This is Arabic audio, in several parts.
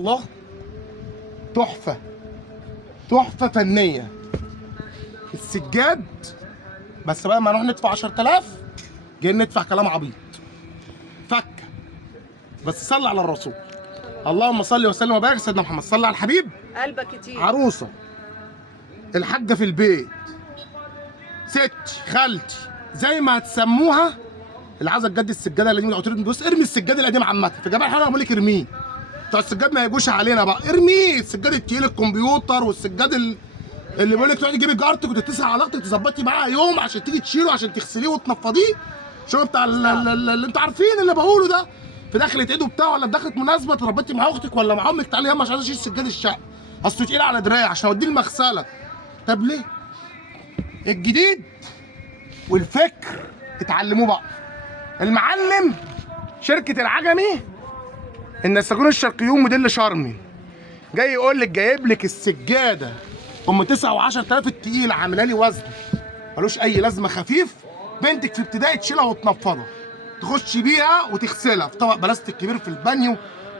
الله تحفه، تحفه فنيه. السجاد بس بقى ما نروح ندفع 10000 جايين ندفع كلام عبيط فكه. بس صلي على الرسول، اللهم صل وسلم وبارك سيدنا محمد. صلي على الحبيب. قلبك كتير. عروسه، الحاجه في البيت، ستي، خالتي، زي ما هتسموها، اللي عايزه تجدد السجاده القديمه قلت له بص ارمي السجاد القديم عامه في جميع الحلقه. بقول لك ارميه، بتوع السجاد ما يجوش علينا بقى، ارميه. السجاد التقيل الكمبيوتر والسجاد اللي بيقول لك تروحي تجيبي جارتك وتتصل على اختك تظبطي معاها يوم عشان تيجي تشيله عشان تغسليه وتنفضيه. شو بتاع اللي انتوا عارفين اللي بقوله ده، في دخلة ايده بتاع ولا في دخلة مناسبه تربطي مع اختك ولا مع امك، تعالي ياما مش عايزه اشيل سجاد الشقه اصله تقيل على دراعي عشان اوديه المغسله. طب ليه؟ الجديد والفكر اتعلموه بقى. المعلم شركه العجمي النساجون الشرقيون موديل شارمي جاي يقول لك جايب لك السجاده ام 9 و10000 التقيله عامله لي وزن ملوش اي لازمه، خفيف. بنتك في ابتدائي تشيلها وتنفضها، تخش بيها وتغسلها في طبق بلاستيك كبير في البانيو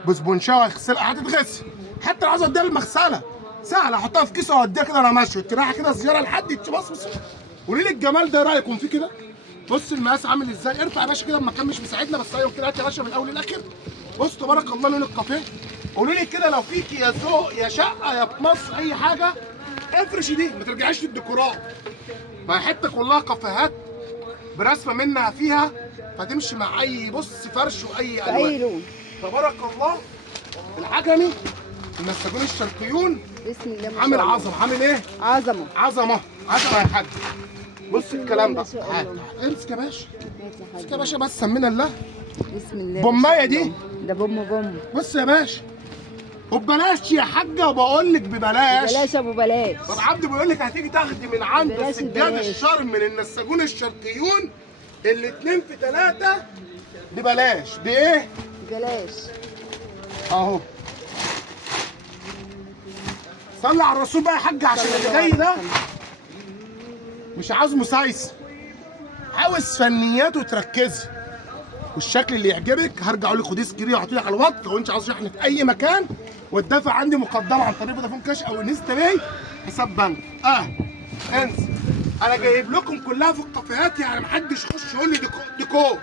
بسبونشاوه يغسلها، هتتغسل. حتى لو عايزه اوديها المغسله سهله، احطها في كيس واوديها كده انا ماشي، تروحي كده زياره لحد بص. قولي لي الجمال ده رايكم فيه كده؟ بص المقاس عامل ازاي. ارفع يا باشا كده اما كان مش مساعدنا، بس ايوه كده هات يا باشا من الاول للاخر. بص تبارك الله لون الكافيه. قولوا لي كده لو فيكي يا ذوق يا شقه يا في مصر اي حاجه افرشي دي، ما ترجعيش للديكورات. ما هي حته كلها كافيهات برسمه منها فيها فتمشي مع اي بص فرش واي الوان. اي لون. تبارك الله. العجمي النساجون الشرقيون بسم الله ما شاء عامل الله. عظمه. عامل ايه؟ عظمه. عظمه عظمه يا حاج. بص الكلام ده. ما شاء الله. امسك يا باشا، ماشي يا امسك يا باشا بس سمينا الله. بسم الله. بومايه دي. ده بوم. بص يا باشا وببلاش يا حاجه، وبقول لك ببلاش. بلاش ابو بلاش. طب عبد بيقول لك هتيجي تاخدي من عند ببلاش سجاد ببلاش. الشرم من النساجون الشرقيون الاتنين في 3 ببلاش. بايه؟ بلاش. اهو. صلي على الرسول بقى يا حاج عشان اللي جاي ده مش عاوز مسايسه، عاوز فنيات وتركزي والشكل اللي يعجبك. هرجع اقول لك خديه سكرين وحطيه على الوات لو انت عاوز شحن في اي مكان، والدفع عندي مقدمه عن طريق فودافون كاش او انستا باي حساب بنك. انسى، انا جايب لكم كلها في الكافيهات، يعني محدش يخش يقول لي ديكور.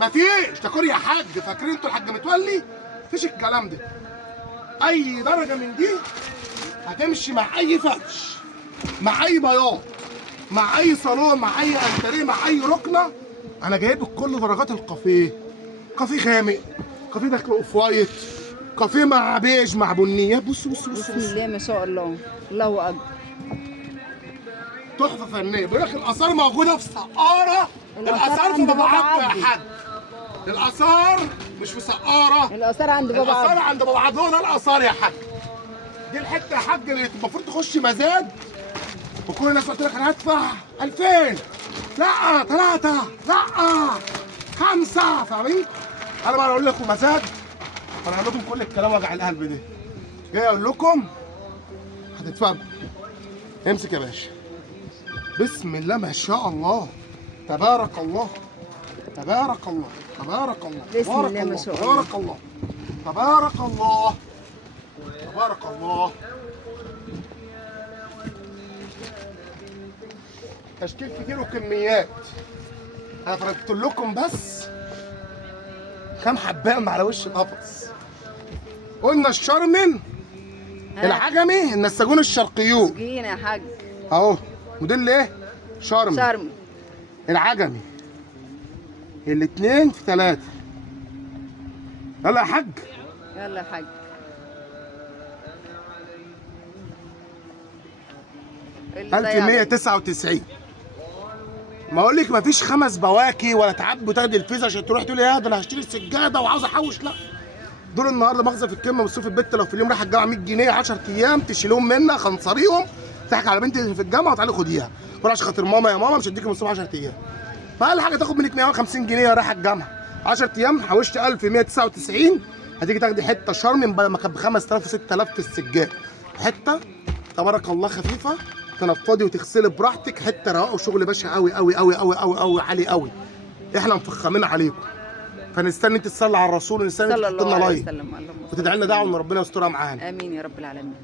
مفيش ديكور يا حاج، فاكرين انتوا الحاج متولي؟ مفيش الكلام ده. اي درجه من دي هتمشي مع اي فرش، مع اي بياض، مع اي صالون، مع اي انتريه، مع اي ركنه. انا جايب لك كل درجات الكافيه. كافيه غامق، كافيه داخله اوف وايت، كافيه مع بيج مع بنيات. بص بسم الله ما شاء الله. الله اكبر. تحفه فنيه. بيقول لك الاثار موجوده في سقاره، الاثار في بابا عبده يا حاج. الاثار مش في سقاره، الاثار عند بابا الاثار عبده. عند بابا عبده. ده الاثار يا حاج. دي الحته يا حاج اللي المفروض تخش مزاد وكل الناس قلت لك انا هدفع 2000، لا 3، لا 5، فاهمين؟ انا بقى اقول لكم مزاد، انا هقول لكم كل الكلام وجع القلب ده. جاي اقول لكم هتدفعوا. امسك يا باشا. بسم الله ما شاء الله، تبارك الله، تبارك الله، تبارك الله، بسم الله ما شاء الله. تبارك الله، تبارك الله، تبارك الله. تشكيل كتير وكميات. انا فرجت لكم بس كام حبايه على وش القفص. قلنا الشرمن العجمي النساجون الشرقيون جينا يا حاج. اهو موديل ايه؟ شرم. العجمي الاتنين في 3. يلا يا حاج. يلا يا حاج. 1199. ما اقول لك مفيش 5 بواكي ولا تعب وتاخدي الفيزا عشان تروح تقولي يا ده انا هشتري السجاده وعاوز احوش. لا، دول النهارده مؤاخذه في الكلمه مصروف البت لو في اليوم رايحه الجامعه 100 جنيه 10 ايام تشيلهم منها خنصريهم، تضحك على بنتي في الجامعه وتعالي خديها. ولا عشان خاطر ماما يا ماما مش هديكي مصروف 10 ايام. فاقل حاجه تاخد منك 150 جنيه رايحه الجامعه 10 ايام، حوشت 1199 هتيجي تاخدي حته شرم بدل ما كانت ب 5000 و6000 في السجاد. حته تبارك الله خفيفه تنفضي وتغسلي براحتك، حته رواق وشغل باشا قوي قوي قوي قوي قوي قوي عالي قوي. احنا مفخمين عليكم. فنستنى انت تصلي على الرسول ونستنى انت صلى تحط الله لنا عليه لايك وسلم. اللهم صل وتدعي لنا دعوه ان ربنا يسترها معانا. امين يا رب العالمين.